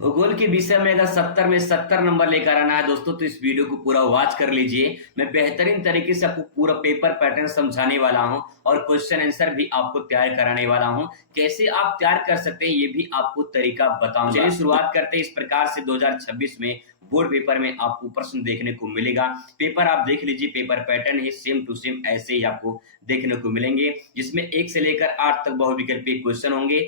भूगोल के विषय में अगर 70 में 70 नंबर लेकर आना है दोस्तों, तो इस वीडियो को पूरा वॉच कर लीजिए। मैं बेहतरीन तरीके से आपको पूरा पेपर पैटर्न समझाने वाला हूं और क्वेश्चन आंसर भी आपको तैयार कराने वाला हूं। कैसे आप तैयार कर सकते हैं ये भी आपको तरीका बताऊंगा। चलिए शुरुआत करते हैं। इस प्रकार से 2026 में बोर्ड पेपर में आपको प्रश्न देखने को मिलेगा। पेपर आप देख लीजिए, पेपर पैटर्न है सेम टू सेम ऐसे ही आपको देखने को मिलेंगे, जिसमें 1 से लेकर 8 तक बहुविकल्पीय क्वेश्चन होंगे।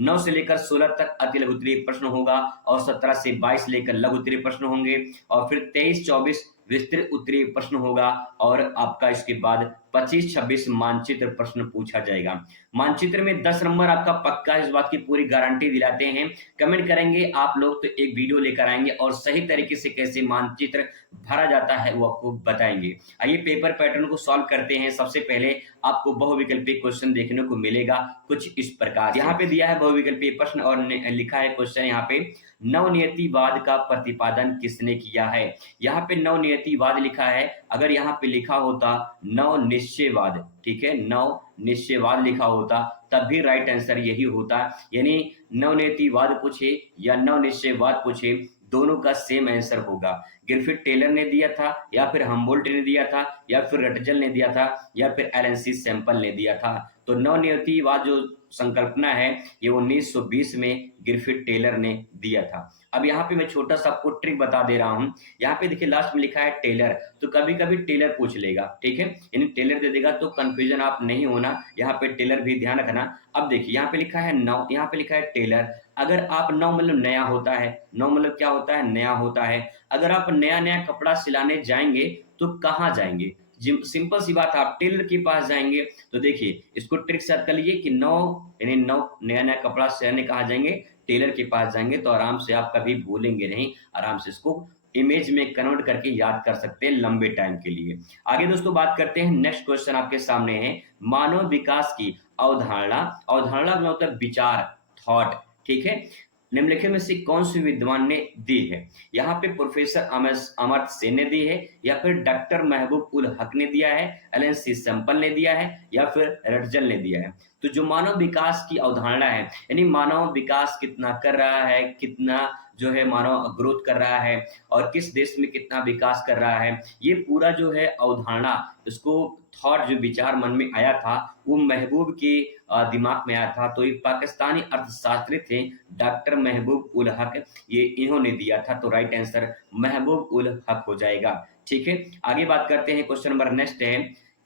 9 से लेकर 16 तक अति लघु उत्तरीय प्रश्न होगा और 17 से 22 लेकर लघु उत्तरीय प्रश्न होंगे और फिर 23-24 विस्तृत उत्तरीय प्रश्न होगा और आपका इसके बाद 25-26 मानचित्र प्रश्न पूछा जाएगा। मानचित्र में 10 नंबर आपका पक्का, इस बात की पूरी गारंटी दिलाते हैं। कमेंट करेंगे आप लोग तो एक वीडियो लेकर आएंगे और सही तरीके से कैसे मानचित्र भरा जाता है वो आपको बताएंगे। आइए पेपर पैटर्न को सॉल्व करते हैं। सबसे पहले आपको बहुविकल्पीय क्वेश्चन देखने को मिलेगा कुछ इस प्रकार। यहाँ पे दिया है बहुविकल्पीय प्रश्न और लिखा है क्वेश्चन यहाँ पे, नवनियतिवाद का प्रतिपादन किसने किया है। यहाँ पे नवनियतिवाद लिखा है, अगर यहाँ पे लिखा होता नवनिश्चयवाद, ठीक है, नवनिश्चयवाद लिखा होता तब भी राइट आंसर यही होता। यानी नवनियतिवाद पूछे या नवनिश्चयवाद पूछे, दोनों का सेम आंसर होगा। गिरफिट टेलर ने दिया था या फिर हम्बोल्ट ने दिया था या फिर रटजल ने दिया था या फिर एलन सैंपल ने दिया था। तो नवनियतिवाद जो संकल्पना है ये 1920 में गिरफिट टेलर ने दिया था। अब यहाँ पे मैं छोटा सा आपको ट्रिक बता दे रहा हूँ। यहाँ पे देखिए लास्ट में लिखा है टेलर, तो कभी कभी टेलर पूछ लेगा, ठीक है, यानी टेलर दे देगा, तो कंफ्यूजन आप नहीं होना। यहाँ पे टेलर भी ध्यान रखना। अब देखिए यहाँ पे लिखा है नौ, यहाँ पे लिखा है टेलर। अगर आप नौ मतलब नया होता है, नौ मतलब क्या होता है, नया होता है। अगर आप नया नया कपड़ा सिलाने जाएंगे तो कहाँ जाएंगे, सिंपल सी बात है, आप टेलर के पास जाएंगे। तो देखिए इसको ट्रिक से याद कर लीजिए कि नौ यानी नौ नया नया कपड़ा सिलाने कहाँ जाएंगे, टेलर के पास जाएंगे। तो आराम से आप कभी भूलेंगे नहीं, आराम से इसको इमेज में कन्वर्ट करके याद कर सकते हैं लंबे टाइम के लिए। आगे दोस्तों बात करते हैं। नेक्स्ट क्वेश्चन आपके सामने है, मानव विकास की अवधारणा, अवधारणा मतलब होता है विचार, थॉट, ठीक है, निम्नलिखित में से कौन से विद्वान ने दी है। यहाँ पे प्रोफेसर अमर्त्य सेन ने दी है या फिर डॉक्टर महबूब उल हक ने दिया है, एलन सैंपल ने दिया है या फिर रटजल ने दिया है। तो जो मानव विकास की अवधारणा है, यानी मानव विकास कितना कर रहा है, कितना जो है मानव ग्रोथ कर रहा है और किस देश में कितना विकास कर रहा है, ये पूरा जो है अवधारणा, इसको थॉट जो विचार मन में आया था वो महबूब के दिमाग में आया था। तो ये पाकिस्तानी अर्थशास्त्री थे डॉक्टर महबूब उल हक, ये इन्होंने दिया था। तो राइट आंसर महबूब उल हक हो जाएगा, ठीक है। आगे बात करते हैं। क्वेश्चन नंबर नेक्स्ट है,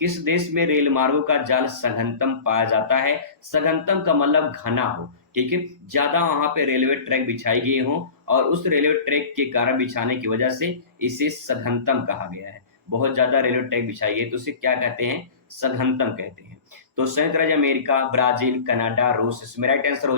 किस देश में रेल मार्गों का जाल सघनतम पाया जाता है। सघनतम का मतलब घना हो, ठीक है, ज्यादा वहां पे रेलवे ट्रैक बिछाई गई हो और उस रेलवे ट्रैक के कारण बिछाने की वजह से इसे सघनतम कहा गया है। बहुत ज्यादा रेलवे ट्रैक बिछाई गई तो उसे क्या कहते हैं, सघनतम कहते हैं। तो संयुक्त राज्य अमेरिका, ब्राजील, कनाडा, रूस, इसमें राइट आंसर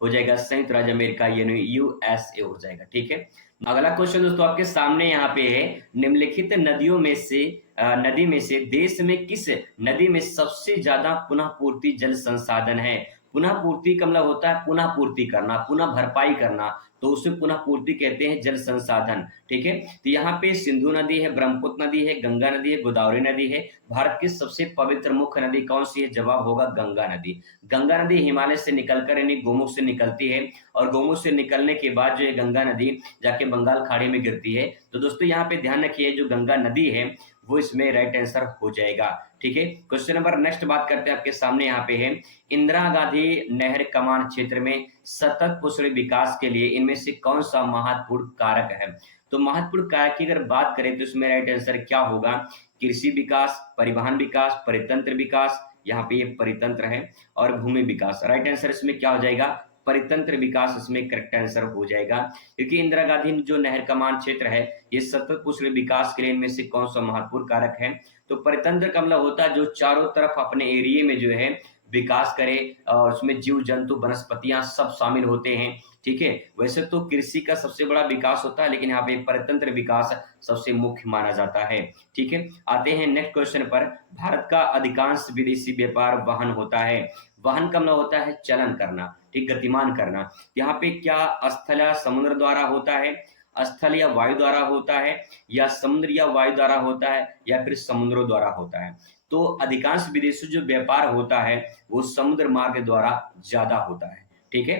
हो जाएगा संयुक्त राज्य अमेरिका यानी यूएसए हो जाएगा, ठीक है। अगला क्वेश्चन दोस्तों आपके सामने यहाँ पे है, निम्नलिखित नदियों में से नदी में से देश में किस नदी में सबसे ज्यादा पुनः पूर्ति जल संसाधन है। पुनः पूर्ति का मतलब होता है पुनः पूर्ति करना, पुनः भरपाई करना, तो उसे पुनः पूर्ति कहते हैं जल संसाधन, ठीक है। तो यहाँ पे सिंधु नदी है, ब्रह्मपुत्र नदी है, गंगा नदी है, गोदावरी नदी है। भारत की सबसे पवित्र मुख्य नदी कौन सी है, जवाब होगा गंगा नदी। गंगा नदी हिमालय से निकलकर यानी गोमुख से निकलती है और गोमुख से निकलने के बाद जो है गंगा नदी जाके बंगाल खाड़ी में गिरती है। तो दोस्तों यहाँ पे ध्यान रखिए, जो गंगा नदी है वो इसमें राइट आंसर हो जाएगा, ठीक है। क्वेश्चन नंबर नेक्स्ट बात करते हैं आपके सामने यहाँ पे है, इंदिरा गांधी नहर कमान क्षेत्र में सतत कुशल विकास के लिए इनमें से कौन सा महत्वपूर्ण कारक है। तो महत्वपूर्ण कारक की अगर बात करें तो इसमें राइट आंसर क्या होगा, कृषि विकास, परिवहन विकास, परितंत्र विकास, यहाँ पे ये परितंत्र है, और भूमि विकास। राइट आंसर इसमें क्या हो जाएगा, परितंत्र विकास इसमें करेक्ट आंसर हो जाएगा। क्योंकि इंदिरा गांधी जो नहर कमान क्षेत्र है ये सतत कुशल विकास के लिए इनमें से कौन सा महत्वपूर्ण कारक है। तो परितंत्र का मतलब होता है जो चारों तरफ अपने एरिए में जो है विकास करे और उसमें जीव जंतु वनस्पतियां सब शामिल होते हैं, ठीक है। वैसे तो कृषि का सबसे बड़ा विकास होता है लेकिन यहाँ पे परितंत्र विकास सबसे मुख्य माना जाता है, ठीक है। आते हैं नेक्स्ट क्वेश्चन पर, भारत का अधिकांश विदेशी व्यापार वाहन होता है। वाहन का मतलब होता है चलन करना, ठीक, गतिमान करना। यहाँ पे क्या स्थल या समुद्र द्वारा होता है, स्थल या वायु द्वारा होता है, या समुद्र या वायु द्वारा होता है, या फिर समुद्रों द्वारा होता है। तो अधिकांश विदेशी जो व्यापार होता है वो समुद्र मार्ग द्वारा ज्यादा होता है, ठीक है।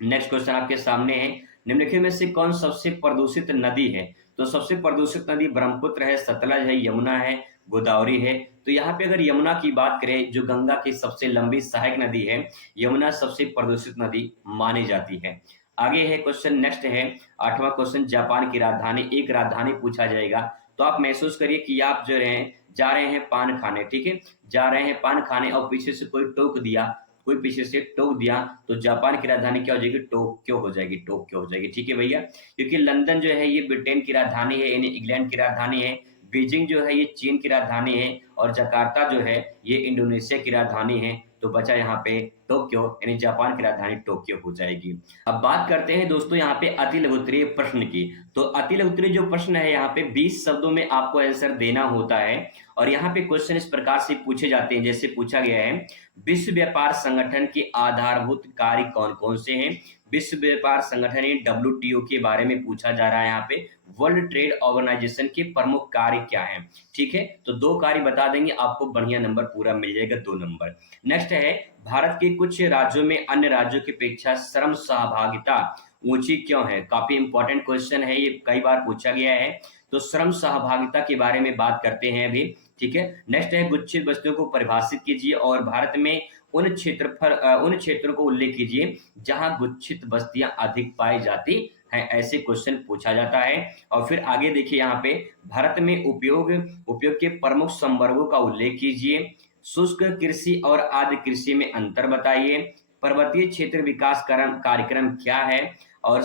नेक्स्ट क्वेश्चन आपके सामने है, निम्नलिखित में से कौन सबसे प्रदूषित नदी है? तो सबसे प्रदूषित नदी ब्रह्मपुत्र है, सतलज है, यमुना है, गोदावरी है। तो यहाँ पे अगर यमुना की बात करें, जो गंगा की सबसे लंबी सहायक नदी है, यमुना सबसे प्रदूषित नदी मानी जाती है। आगे है क्वेश्चन, नेक्स्ट है 8वां क्वेश्चन, जापान की राजधानी, एक राजधानी पूछा जाएगा। तो आप महसूस करिए कि आप जो रहे जा रहे हैं पान खाने, ठीक है, जा रहे हैं पान खाने और पीछे से कोई टोक दिया, कोई पीछे से टोक दिया, तो जापान की राजधानी क्या हो जाएगी? टोक्यो हो जाएगी, टोक्यो हो जाएगी, ठीक है भैया। क्योंकि लंदन जो है ये ब्रिटेन की राजधानी है, यानी इंग्लैंड की राजधानी है। बीजिंग जो है ये चीन की राजधानी है, और जकार्ता जो है ये इंडोनेशिया की राजधानी है। तो बचा यहाँ पे टोक्यो, यानी जापान की राजधानी टोक्यो हो जाएगी। अब बात करते हैं दोस्तों यहाँ पे अति लघुत्तरीय प्रश्न की। तो अति लघुत्तरीय जो प्रश्न है यहाँ पे 20 शब्दों में आपको आंसर देना होता है, और यहाँ पे क्वेश्चन इस प्रकार से पूछे जाते हैं, जैसे पूछा गया है, विश्व व्यापार संगठन के आधारभूत कार्य कौन कौन से हैं? विश्व व्यापार संगठन WTO के बारे में पूछा जा रहा है यहाँ पे। वर्ल्ड ट्रेड ऑर्गेनाइजेशन के प्रमुख कार्य क्या हैं? ठीक है, तो 2 कार्य बता देंगे, आपको बढ़िया नंबर पूरा मिल जाएगा, 2 नंबर। नेक्स्ट है, भारत के कुछ राज्यों में अन्य राज्यों की अपेक्षा श्रम सहभागिता ऊंची क्यों है? काफी इंपॉर्टेंट क्वेश्चन है, ये कई बार पूछा गया है। तो श्रम सहभागिता के बारे में बात करते हैं अभी, ठीक है। नेक्स्ट है, गुच्छित वस्तुओं को परिभाषित कीजिए और भारत में उन क्षेत्रों को उल्लेख कीजिए जहां गुच्छित बस्तियां अधिक पाई जाती हैं, ऐसे क्वेश्चन पूछा जाता है। और फिर आगे देखिए यहाँ पे, भारत में उपयोग के प्रमुख संवर्गों का उल्लेख कीजिए, शुष्क कृषि और आर्द्र कृषि में अंतर बताइए, पर्वतीय क्षेत्र विकास कार्यक्रम क्या है, और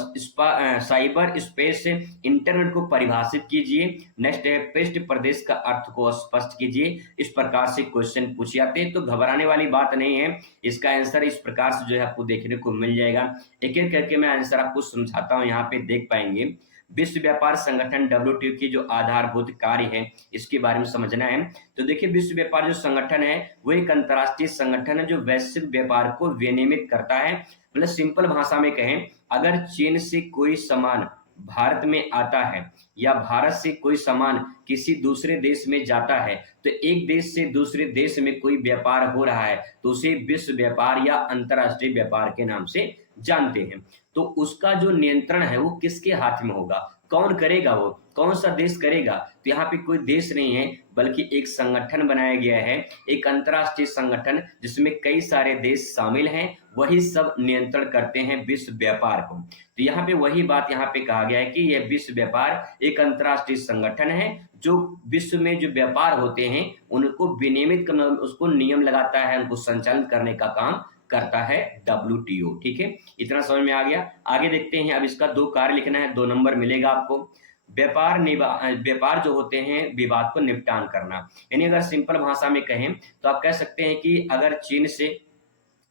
साइबर स्पेस इंटरनेट को परिभाषित कीजिए। नेक्स्ट है, पृष्ठ प्रदेश का अर्थ को स्पष्ट कीजिए। इस प्रकार से क्वेश्चन पूछे जाते हैं, तो घबराने वाली बात नहीं है, इसका आंसर इस प्रकार से जो है आपको देखने को मिल जाएगा। एक एक करके मैं आंसर आपको समझाता हूँ, यहाँ पे देख पाएंगे। विश्व व्यापार संगठन WTO की जो आधारभूत कार्य है, इसके बारे में समझना है। तो देखिए, विश्व व्यापार जो संगठन है वो एक अंतर्राष्ट्रीय संगठन है जो वैश्विक व्यापार को विनियमित करता है। मतलब सिंपल भाषा में कहें, अगर चीन से कोई सामान भारत में आता है या भारत से कोई सामान किसी दूसरे देश में जाता है, तो एक देश से दूसरे देश में कोई व्यापार हो रहा है, तो उसे विश्व व्यापार या अंतर्राष्ट्रीय व्यापार के नाम से जानते हैं। तो उसका जो नियंत्रण है वो किसके हाथ में होगा? कौन करेगा? वो कौन सा देश करेगा? तो यहाँ पे कोई देश नहीं है, बल्कि एक संगठन बनाया गया है, एक अंतर्राष्ट्रीय संगठन जिसमें कई सारे देश शामिल हैं, वही सब नियंत्रण करते हैं विश्व व्यापार को। तो यहाँ पे वही बात यहाँ पे कहा गया है कि यह विश्व व्यापार एक अंतर्राष्ट्रीय संगठन है जो विश्व में जो व्यापार होते हैं उनको विनियमित करना, उसको नियम लगाता है, उनको संचालित करने का काम करता है WTO। ठीक है, इतना समझ में आ गया। आगे देखते हैं, अब इसका 2 कार्य लिखना है, 2 नंबर मिलेगा आपको। व्यापार जो होते हैं विवाद को निपटान करना, यानी अगर सिंपल भाषा में कहें तो आप कह सकते हैं कि अगर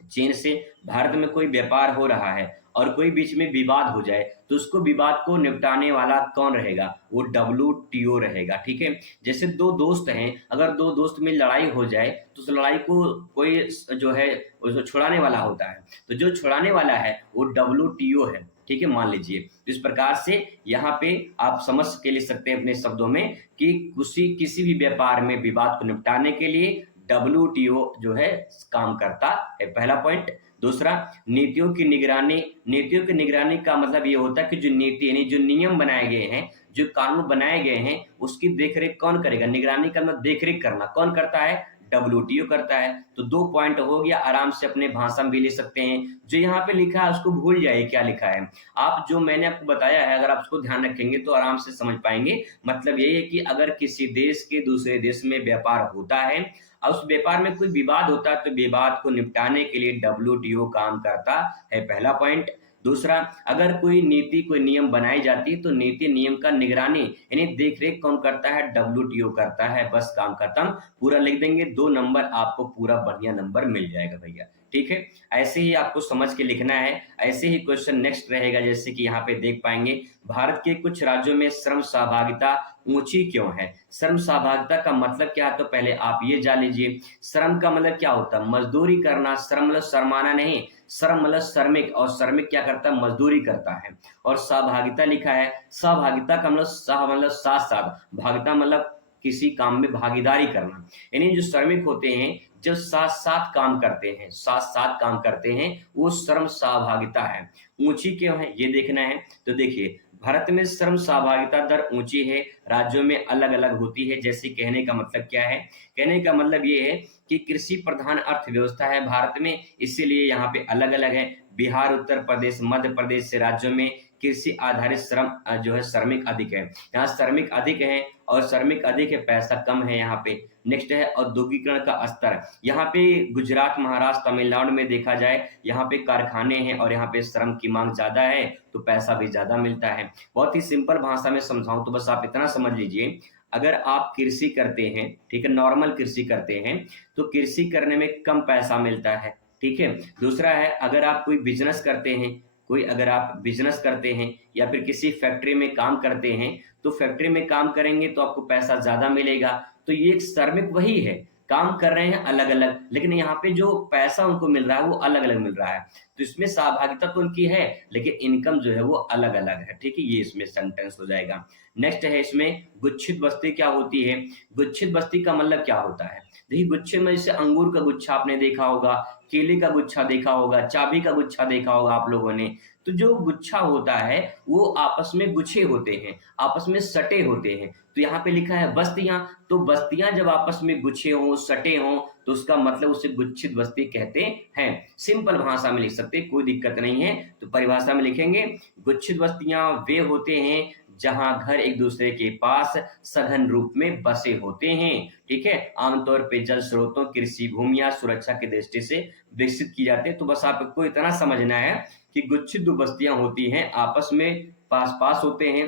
चीन से भारत में कोई व्यापार हो रहा है और कोई बीच में विवाद हो जाए, तो उसको विवाद को निपटाने वाला कौन रहेगा? वो WTO रहेगा। ठीक है, जैसे 2 दोस्त हैं, अगर 2 दोस्त में लड़ाई हो जाए तो उस लड़ाई को कोई जो है उसको छुड़ाने वाला होता है, तो जो छुड़ाने वाला है वो WTO है। ठीक है, मान लीजिए। तो इस प्रकार से यहाँ पे आप समझ के ले सकते हैं अपने शब्दों में कि किसी भी व्यापार में विवाद को निपटाने के लिए WTO जो है काम करता है, पहला पॉइंट। दूसरा, नीतियों की निगरानी का मतलब ये होता है कि जो नीति यानी जो नियम बनाए गए हैं, जो कानून बनाए गए हैं, उसकी देखरेख कौन करेगा? निगरानी का मतलब देखरेख करना कौन करता है? WTO करता है। तो 2 पॉइंट हो गया, आराम से अपने भाषा में भी ले सकते हैं। जो यहाँ पे लिखा है उसको भूल जाइए क्या लिखा है। आप जो मैंने आपको बताया है, अगर आप उसको ध्यान रखेंगे तो आराम से समझ पाएंगे। मतलब यही है कि अगर किसी देश के दूसरे देश में व्यापार होता है और उस व्यापार में कोई विवाद होता है, तो विवाद को निपटाने के लिए WTO काम करता है, पहला पॉइंट। दूसरा, अगर कोई नीति कोई नियम बनाई जाती है तो नीति नियम का निगरानी यानी देखरेख कौन करता है? WTO करता है। बस काम खत्म, पूरा लिख देंगे, 2 नंबर आपको पूरा बढ़िया नंबर मिल जाएगा भैया। ठीक है, ऐसे ही आपको समझ के लिखना है। ऐसे ही क्वेश्चन नेक्स्ट रहेगा, जैसे कि यहाँ पे देख पाएंगे, भारत के कुछ राज्यों में श्रम सहभागिता ऊंची क्यों है? श्रम सहभागिता का मतलब क्या है? तो पहले आप ये जान लीजिए, श्रम का मतलब क्या होता है? मजदूरी करना। श्रम मतलब शर्माना नहीं, श्रम मतलब श्रमिक, और श्रमिक क्या करता है? मजदूरी करता है। और सहभागिता लिखा है, सहभागिता का मतलब सह मतलब साथ साथ, भागिता मतलब किसी काम में भागीदारी करना। यानी जो श्रमिक होते हैं जो साथ-साथ काम करते हैं, साथ-साथ काम करते हैं, वो श्रम सहभागिता है। ऊँची क्यों है, ये देखना है। तो देखिए, भारत में श्रम सहभागिता दर ऊँची है, राज्यों में अलग-अलग होती है। जैसे कहने का मतलब क्या है? कहने का मतलब ये है कि कृषि प्रधान अर्थव्यवस्था है भारत में, इसीलिए यहाँ पे अलग-अलग है। बिहार, उत्तर प्रदेश, मध्य प्रदेश से राज्यों में कृषि आधारित श्रम जो है श्रमिक अधिक है। यहाँ श्रमिक अधिक हैं और श्रमिक अधिक है, पैसा कम है यहाँ पे। नेक्स्ट है औद्योगिकरण का स्तर। यहाँ पे गुजरात, महाराष्ट्र, तमिलनाडु में देखा जाए, यहाँ पे कारखाने हैं और यहाँ पे श्रम की माँग ज़्यादा है, तो पैसा भी ज़्यादा मिलता है। बहुत ही सिंपल भाषा में समझाऊँ तो बस आप इतना समझ लीजिए, अगर आप कृषि करते हैं, ठीक है, नॉर्मल कृषि करते हैं, तो कृषि करने में कम पैसा मिलता है, ठीक है। दूसरा है, अगर आप कोई बिज़नेस करते हैं, कोई अगर आप बिज़नेस करते हैं या फिर किसी फैक्ट्री में काम करते हैं, तो फैक्ट्री में काम करेंगे तो आपको पैसा ज़्यादा मिलेगा। तो ये एक श्रमिक वही है, काम कर रहे हैं अलग-अलग, लेकिन यहाँ पे जो पैसा उनको मिल रहा है वो अलग-अलग मिल रहा है। तो इसमें सहभागिता तो उनकी है, लेकिन इनकम जो है वो अलग-अलग है, ठीक है? ये इसमें सेंटेंस हो जाएगा। नेक्स्ट है इसमें गुच्छित बस्ती क्या होती है? गुच्छित बस्ती का मतलब क्या होता है? देखिए, गुच्छे में जैसे अंगूर का गुच्छा आपने देखा होगा, केले का गुच्छा देखा होगा, चाबी का गुच्छा देखा होगा आप लोगों ने। तो जो गुच्छा होता है वो आपस में गुच्छे होते हैं, आपस में सटे होते हैं। तो यहाँ पे लिखा है बस्तियां, तो बस्तियां जब आपस में गुच्छे हों, सटे हों, तो उसका मतलब उसे गुच्छित बस्ती कहते हैं। सिंपल भाषा में लिख सकते हैं, कोई दिक्कत नहीं है। तो परिभाषा में लिखेंगे, गुच्छित बस्तियां वे होते हैं जहां घर एक दूसरे के पास सघन रूप में बसे होते हैं, ठीक है। आमतौर पे जल स्रोतों, कृषि भूमिया, सुरक्षा की दृष्टि से विकसित की जाती है। तो बस आपको इतना समझना है कि गुच्छित जो बस्तियां होती हैं आपस में पास-पास होते हैं,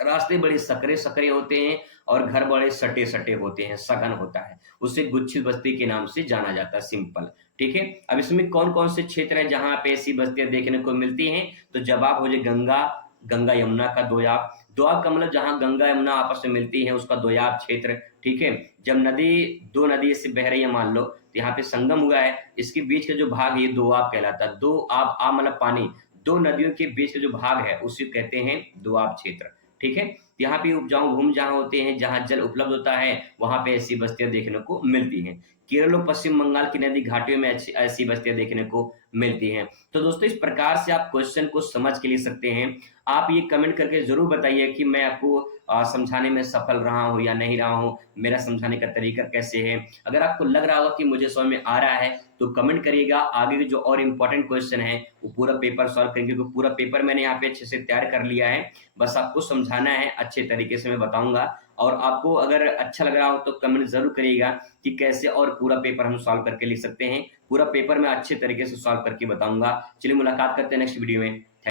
रास्ते बड़े सकरे-सकरे होते हैं और घर बड़े सटे-सटे होते हैं, सघन होता है। उसे गुच्छित बस्ती के नाम से जाना जाता है, सिंपल, ठीक है। अब इसमें कौन-कौन से क्षेत्र हैं जहाँ पे ऐसी बस्तियाँ देखने को मिलती हैं? तो जवाब हो जाए गंगा, गंगा-यमुना का दोयाब। दोआब का मतलब जहाँ गंगा-यमुना आपस में मिलती हैं उसका दोयाब क्षेत्र, ठीक है। जब नदी 2 नदी ऐसे बह रही है मान लो, तो यहाँ पे संगम हुआ है, इसके बीच का जो भाग है ये दोआब कहलाता है। दो आब, आ मतलब पानी, 2 नदियों के बीच का जो भाग है उसे कहते हैं दोआब क्षेत्र, ठीक है। यहाँ पे उपजाऊ भूमि जहाँ होते हैं, जहाँ जल उपलब्ध होता है, वहाँ पे ऐसी बस्तियाँ देखने को मिलती हैं। केरल और पश्चिम बंगाल की नदी घाटियों में ऐसी बस्तियाँ देखने को मिलती हैं। तो दोस्तों, इस प्रकार से आप क्वेश्चन को समझ के ले सकते हैं। आप ये कमेंट करके ज़रूर बताइए कि मैं आपको समझाने में सफल रहा हूँ या नहीं रहा हूँ, मेरा समझाने का तरीका कैसे है। अगर आपको लग रहा होगा कि मुझे समझ में आ रहा है, तो कमेंट करिएगा। आगे के जो और इम्पोर्टेंट क्वेश्चन है वो पूरा पेपर सॉल्व करेंगे, क्योंकि पूरा पेपर मैंने यहाँ पे अच्छे से तैयार कर लिया है। बस आपको समझाना है, अच्छे तरीके से मैं बताऊँगा। और आपको अगर अच्छा लग रहा हो तो कमेंट ज़रूर करिएगा कि कैसे और पूरा पेपर हम सॉल्व करके लिख सकते हैं। पूरा पेपर मैं अच्छे तरीके से सॉल्व करके बताऊँगा। चलिए मुलाकात करते हैं नेक्स्ट वीडियो में।